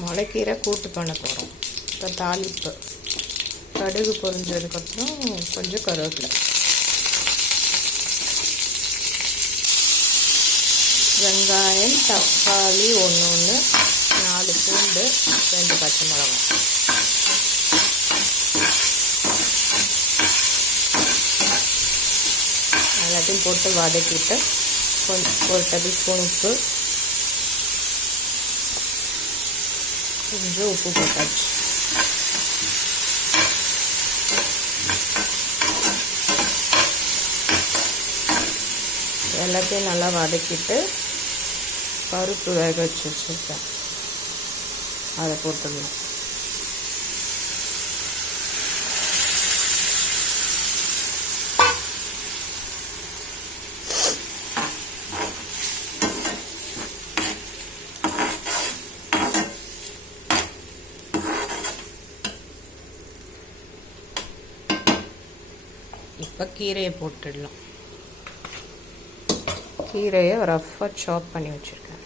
முளைக்கீரை கூட்டு பண்ண போகிறோம். இப்போ தாளிப்பு கடுகு பொரிஞ்சதுக்கப்புறம் கொஞ்சம் கருவேப்பிலை, வெங்காயம், தக்காளி 1 4 பூண்டு, 2 பச்சை மிளகாய், எல்லாத்தையும் போட்டு வதக்கிட்டு கொஞ்சம் 1 டேபிள் ஸ்பூன் உப்பு, கொஞ்சம் உப்பு போட்டாச்சு. எல்லாத்தையும் நல்லா வதக்கிட்டு பருப்பு வேக வச்சு வச்சுருக்கேன், அதை போட்டுடணும். இப்போ கீரையை போட்டுடலாம். கீரையை ரஃப்பாக சாப் பண்ணி வச்சுருக்கேன்.